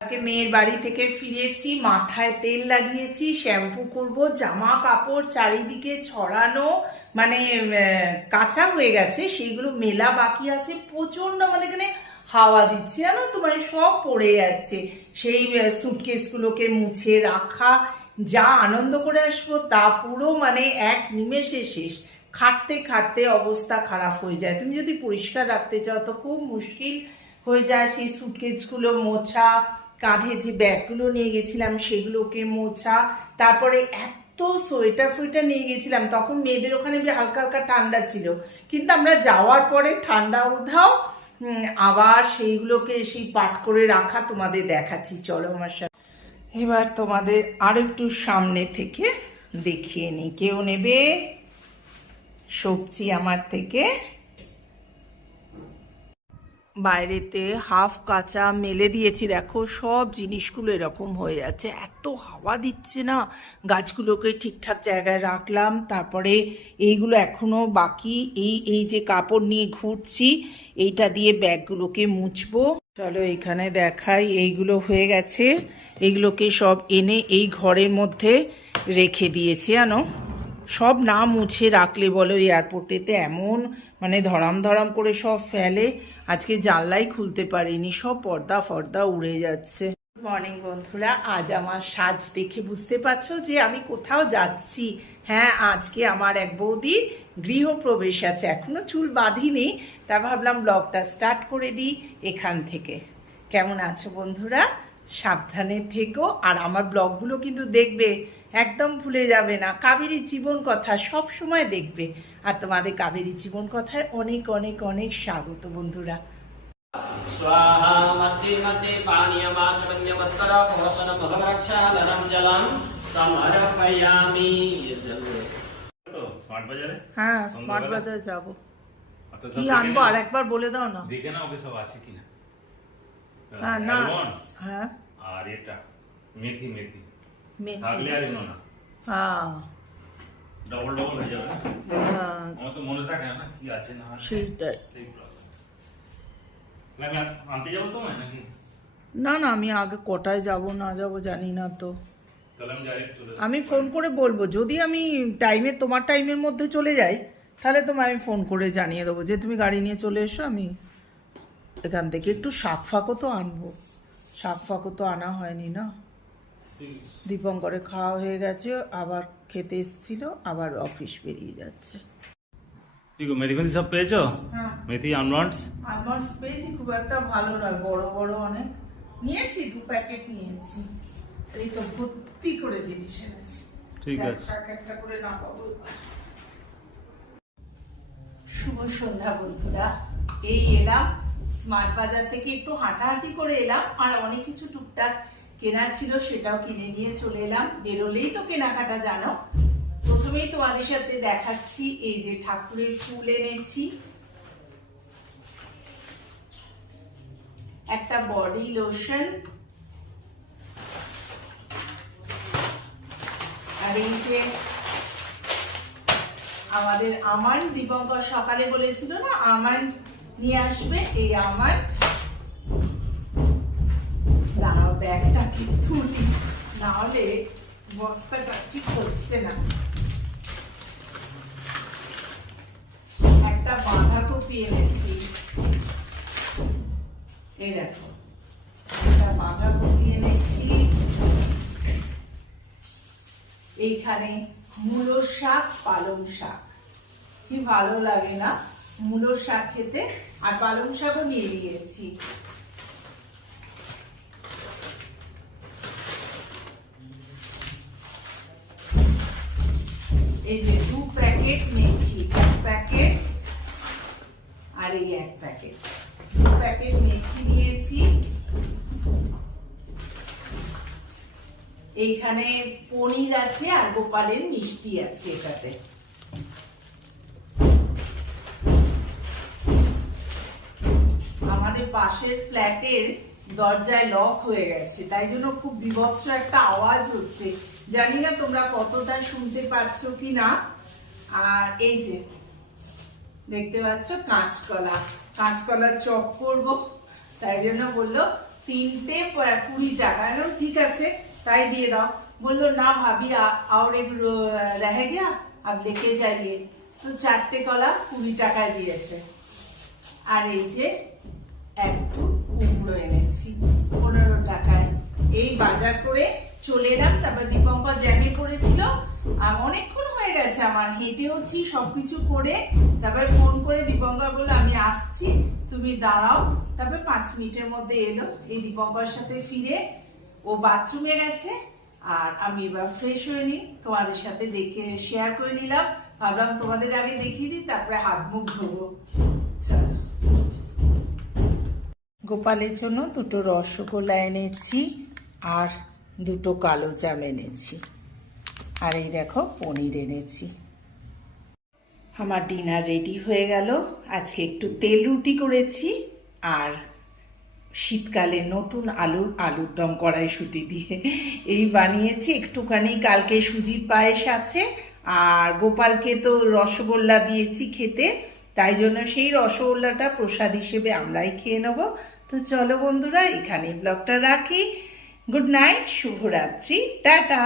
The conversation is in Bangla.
আজকে মেয়ের বাড়ি থেকে ফিরেছি, মাথায় তেল লাগিয়েছি, শ্যাম্পু করব, জামা কাপড় চারিদিকে ছড়ানো মানে কাঁচা হয়ে গেছে, সেইগুলো মেলা বাকি আছে প্রচণ্ড আমাদের এখানে হাওয়া দিচ্ছে, জানো তো মানে সব পড়ে যাচ্ছে। সেই সুটকেসগুলোকে মুছে রাখা, যা আনন্দ করে আসব তা পুরো মানে এক নিমেষে শেষ। খাটতে খাটতে অবস্থা খারাপ হয়ে যায়। তুমি যদি পরিষ্কার রাখতে চাও তো খুব মুশকিল হয়ে যায় সেই সুটকেসগুলো মোছা কাঁধে যে ব্যাগগুলো নিয়ে গেছিলাম সেগুলোকে মোছা, তারপরে এত সোয়েটার ফুয়েটার নিয়ে গেছিলাম, তখন মেয়েদের ওখানে হালকা হালকা ঠান্ডা ছিল। কিন্তু আমরা যাওয়ার পরে ঠান্ডা উধাও আবার সেইগুলোকে সেই পাট করে রাখা তোমাদের দেখাচ্ছি। চলো আমার সাথে। এবার তোমাদের আর একটু সামনে থেকে দেখিয়ে নিই। কেউ নেবে? সবজি আমার থেকে। বাইরেতে হাফ কাঁচা মেলে দিয়েছি। দেখো, সব জিনিসগুলো এরকম হয়ে যাচ্ছে। এত হাওয়া দিচ্ছে না। গাছগুলোকে ঠিকঠাক জায়গায় রাখলাম। তারপরে এইগুলো এখনও বাকি। এই এই যে কাপড় নিয়ে ঘুরছি, এইটা দিয়ে ব্যাগগুলোকে মুছবো। চলো এখানে দেখাই। এইগুলো হয়ে গেছে। এইগুলোকে সব এনে এই ঘরের মধ্যে রেখে দিয়েছি, জানো? সব না মুছে রাখলে বলো এয়ারপোর্টেতে এমন মানে ধরাম ধরাম করে সব ফেলে, আজকে জানলাই খুলতে পারিনি, সব পর্দা ফর্দা উড়ে যাচ্ছে। মর্নিং বন্ধুরা, আজ আমার সাজ দেখে বুঝতে পারছ যে আমি কোথাও যাচ্ছি। হ্যাঁ আজকে আমার এক বৌদির গৃহপ্রবেশ আছে, এখনও চুল বাঁধিনি, তা ভাবলাম ব্লগটা স্টার্ট করে দিই এখান থেকে। কেমন আছো বন্ধুরা? সাবধানে থেকো আর আমার ব্লগগুলো কিন্তু দেখবে একদম ভুলে যাবে না কাবেরীর জীবন কথা সব সময় দেখবে আর তোমাদের কাবেরীর জীবন কথায় অনেক অনেক অনেক স্বাগত বন্ধুরা स्वाहा मध्ये मध्ये पानीयमाचमन्यवत्तरभवसन भगवरक्षालनं जलं समर्पयामि তো স্মার্ট বাজারে হ্যাঁ সন্ধ্যাবেলা? স্মার্ট বাজার যাবো আর তো সব কি দেখে আনবো নাও। আর একবার বলে দাও না দেখে না ওকে সব আছে কিনা না হ্যাঁ আর এটা মেথি মেথি। থাকলে আর এনো না হ্যাঁ ডবল ডবল হয়ে যাবে হ্যাঁ আমার তো মনে থাকে না কি আছে না। তাহলে আমি আনতে যাব তোমায় নাকি? না না আমি আগে কটায় যাব না যাব জানি না তো। আমি ফোন করে বলব যদি আমি টাইমে তোমার টাইমের মধ্যে চলে যাই তাহলে তোমায় আমি ফোন করে জানিয়ে দেবো যে তুমি গাড়ি নিয়ে চলে এসো আমি এখান থেকে একটু শাক ফাঁকও তো আনব। শাক ফাঁকও তো আনা হয়নি না? দীপঙ্করে খাওয়া হয়ে গেছে আবার খেতে এসেছিল আবার অফিস বেরিয়ে যাচ্ছে। সব পেয়েছ? হ্যাঁ। মেথি পেয়েছি খুব একটা ভালো নয় বড় বড় অনেক। নিয়েছি দু প্যাকেট নিয়েছি। এই তো ভর্তি করে জিনিস এনেছি। ঠিক আছে। একটা করে না পাবো শুভ সন্ধ্যা বন্ধুরা এই এলাম। স্মার্ট বাজার থেকে একটু হাঁটাহাঁটি করে এলাম, আর অনেক কিছু টুকটাক কেনা ছিল সেটাও কিনে নিয়ে চলে এলাম। বেরোলেই তো কেনাকাটা, জানো? প্রথমেই তোমাদের সাথে দেখাচ্ছি এই যে ঠাকুরের ফুল এনেছি। একটা বডি লোশন। আর এই যে আমাদের আমার দীপঙ্কর সকালে বলেছিল না আমার নিয়ে আসবে এই আমার দাঁড়াও ব্যাগটা কি তুলি। নাহলে বস্তাটা ঠিক হচ্ছে না। একটা বাঁধাকপি এনেছি। এই দেখো, একটা বাঁধাকপি এনেছি। এইখানে মূলো শাক, পালং শাক। কি ভালো লাগে না? মূলো শাক খেতে আর পালং শাকও নিয়ে দিয়েছি এই যে দু প্যাকেট মেথি, এক প্যাকেট আর এই এক প্যাকেট। দু প্যাকেট মেথি দিয়েছি এইখানে পনির আছে আর গোপালের মিষ্টি আছে এটাতে। পাশের ফ্ল্যাটের দরজায় লক হয়ে গেছে। তাই জন্য খুব বিভৎস একটা আওয়াজ হচ্ছে। জানি না তোমরা কতটা শুনতে পাচ্ছ কি না। আর এই যে, দেখতে পাচ্ছ কাঁচকলা। কাঁচকলা চপ করব। তাই জন্য বলল, তিনটে কুড়ি টাকা। এরকম ঠিক আছে, তাই দিয়ে দাও। বলল, না ভাবি আর রেহে গিয়া আর দেখে যাইয়ে। তো চারটে কলা কুড়ি টাকায় দিয়েছে। আর এই যে একটু কুমড়ো এনেছি। পনেরো টাকায়। এই বাজার করে চলে এলাম। তারপর দীপঙ্কর জ্যামে পড়েছিল। আর অনেকক্ষণ হয়ে গেছে আমার। হেঁটেওছি সবকিছু করে। তারপরে ফোন করে দীপঙ্কর বলল, আমি আসছি। তুমি দাঁড়াও। তারপরে পাঁচ মিনিটের মধ্যে এলো। এই দীপঙ্কর সাথে ফিরে ও বাথরুমে গেছে। আর আমি এবার ফ্রেশ হয়ে নিই। তোমাদের সাথে দেখে শেয়ার করে নিলাম। ভাবলাম তোমাদের আগে দেখিয়ে দিই, তারপরে হাত মুখ ধোবো। চলো। গোপালের জন্য দুটো রসগোল্লা এনেছি আর দুটো কালো জাম এনেছি। আর এই দেখো, পনির এনেছি। আমার ডিনার রেডি হয়ে গেল। আজকে একটু তেল রুটি করেছি আর শীতকালে নতুন আলুর আলুর দম কড়াইশুটি দিয়ে এই বানিয়েছি। একটুখানি কালকে সুজির পায়েস আছে আর গোপালকে তো রসগোল্লা দিয়েছি খেতে, তাই জন্য সেই রসগোল্লাটা প্রসাদ হিসেবে আমরাই খেয়ে নেব। তো চলো বন্ধুরা এখানে ব্লগটা রাখি। গুড নাইট শুভরাত্রি টাটা।